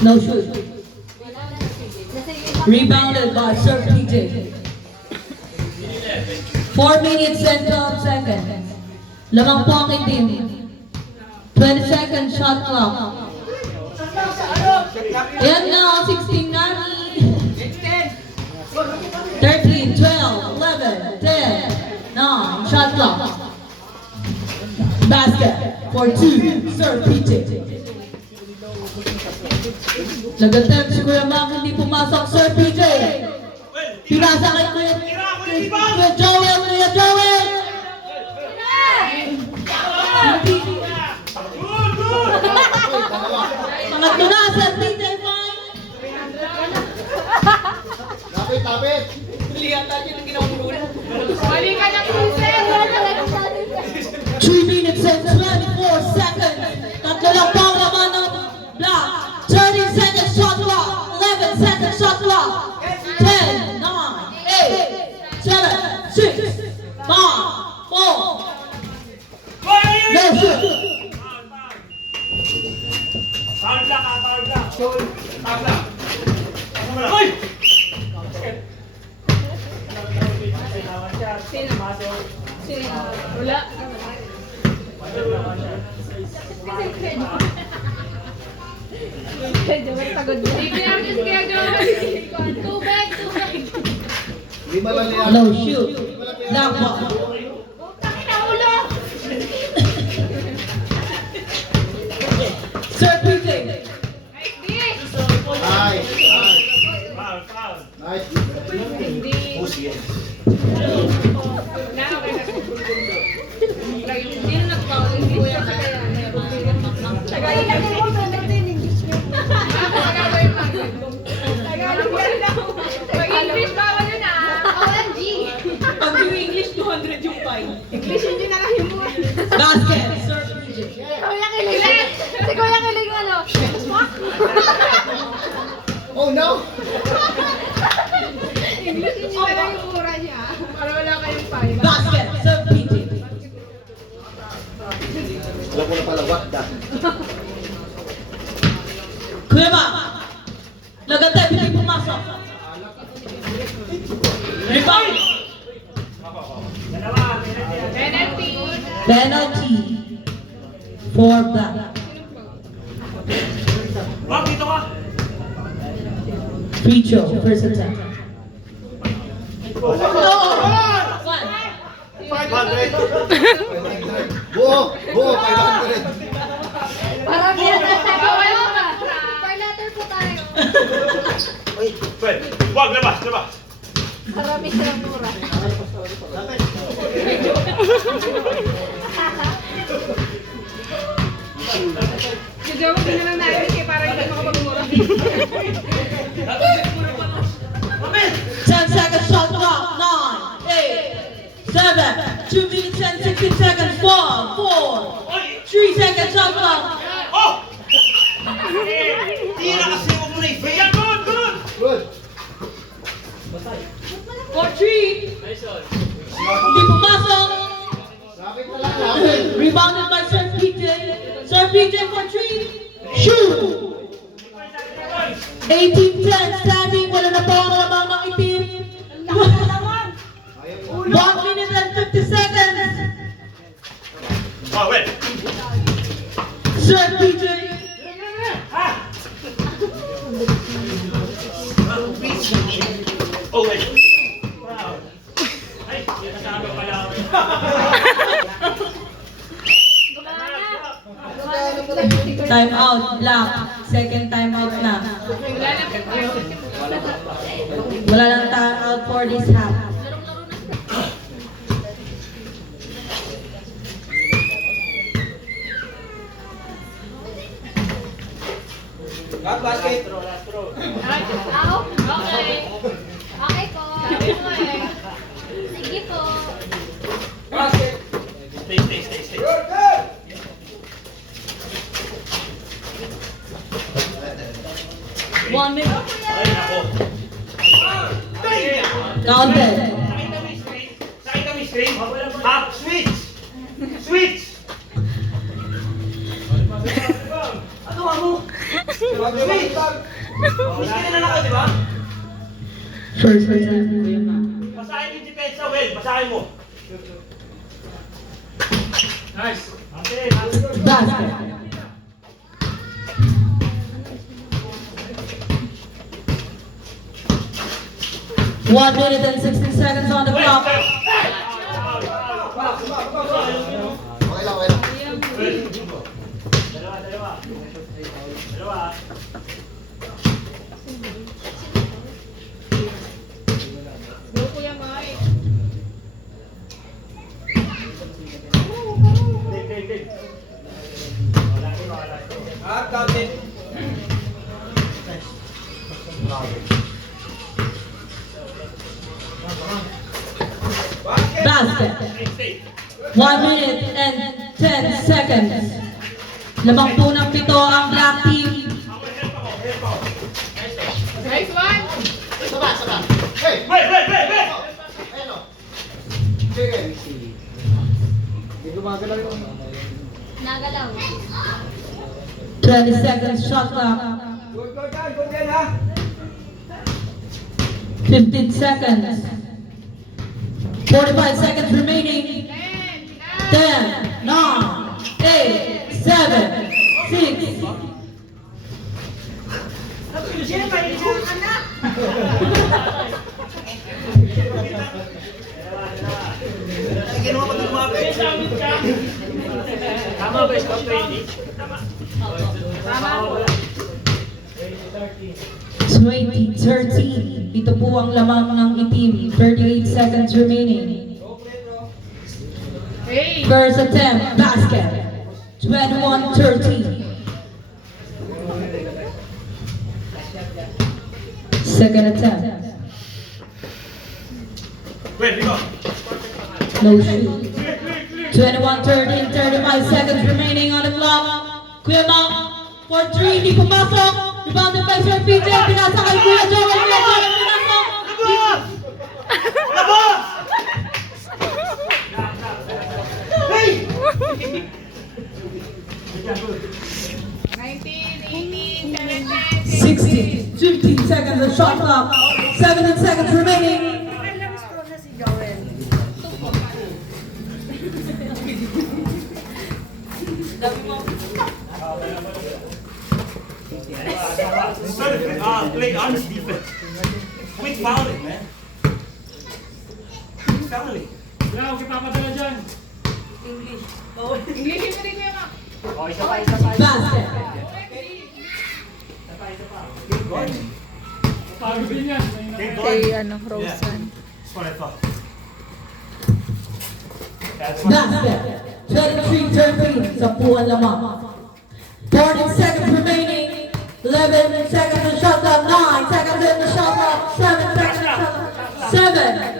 No shoot. Rebounded by Sir PJ. 4 minutes and 12 seconds. Lamang po ang team. 20 seconds shot clock. Yan na, 16 Nani. 13, 12, 11, 10, 9, shot clock. Basket for 2, Sir PJ. Nag-attempt si Kuya Mac, hindi pumasok, Sir PJ. Pinasa kay Kuya Joel, Kuya Joel! Pangatlo na, Sir PJ, fine! Tapit! Liyata niyo ng ginawang Mali ka ng pusin! 3 minutes and 24 seconds. Tatlo lang pa ang laman ng block. 30 seconds shot clock. 11 seconds shot clock. 10, 9, 8, 7, 6, 5, 4. No shoot. Foul block, foul block. Foul block. Uy! Wala. Tubig! Lima lang yan. No shoot. Block ball. Takin na ulo! Sir PJ. Nice. Foul, foul. Nice. Hindi na nag-foul. Hindi siya kaya. Mag-English ba ako yun OMG! Pag yung English, 200 yung fine. English hindi na lang yung Basket. Sir PJ. Kuya Kilig! Si Kuya Kilig ano? Oh no! English hindi na lang yung mura niya. Para wala kayong fine. Basket. Sir PJ. Alam ko na pala, what the? Kuya Mac. Nag-attempt, hindi pumasok. Rebound. Penalty! Penalty for black. Wag, dito ka. Free throw, first attempt. No! 500! Buo! 500! Parang yan na tayo. Per letter po tayo. Pwede. Wag, labas, labas. Marami silang mura. Kasi ako din naman natin kaya parang hindi makapagmura. 10 seconds shot clock. 9, 8, 7, 2 minutes and 16 seconds. 4, 3 seconds shot clock. Oh! Tira kasi huwag mo na i-fail. Yan, good, good. Good! For 3. Hindi pumasok. Lapit na lang, lapit! Rebounded by Sir PJ. Sir PJ for 3. Shoot! 18-10 standing. Wala na po ang lamang ng itim. 1 minute and 50 seconds. Oh, wait. Sir PJ. Oh, wait. Wow. Ay, sinasabi pala ako. Time out. Black. Second time out na. Wala lang time out for this half. Basket! Okay. Okay po. Sabi mo eh. Sige po. Basket! Stay. One minute. Ay, nako. Counted. Nakita mo yung screen? Half switch! Switch! Ano mo? Miski na ako, di ba? First. Basahin yung depensa, Will. Basahin mo. Nice. Okay. Basket. 1 minute and 16 seconds on the clock. Okay lang, okay lang. Dalawa. Go, Kuya Mike. Dig. Basket. Stay. 1 minute and 10 seconds. 57 ang black team. Help ako. Nice one. Saba. Hey! Wait! Ayun o. Sige. Hindi gumagalaw yun. Nagalaw. 20 seconds shot clock. 15 seconds. 45 seconds remaining. 10, 9, 8, 7, 6. Ginawa ko tumabit. Tama ba yung 20? Tama. 20-13. Ito po ang lamang ng itim. 38 seconds remaining. Hey. First attempt, basket. 21-13. Second attempt, Wait, we go. no shoot. 21-13, 35 seconds remaining on the clock. Kuya Mang, for 3, di pumasok. Rebounded by Sir PJ, pinasa kay Kuya Joel. Pinasok. Labas! Hey! 19, 18, 16, 17, 15 seconds of shot clock. 17 seconds remaining. Play honest defense. Quit fouling, man. Quit fouling. English mo rin Kuya Mike. Basket. Kay Rosen. That's what I thought. That's what Basket. 23-13. Sampuan lamang. 40 seconds remaining. 11 seconds of shot clock. 9 seconds in the shot clock. 7 seconds of shot clock. 7,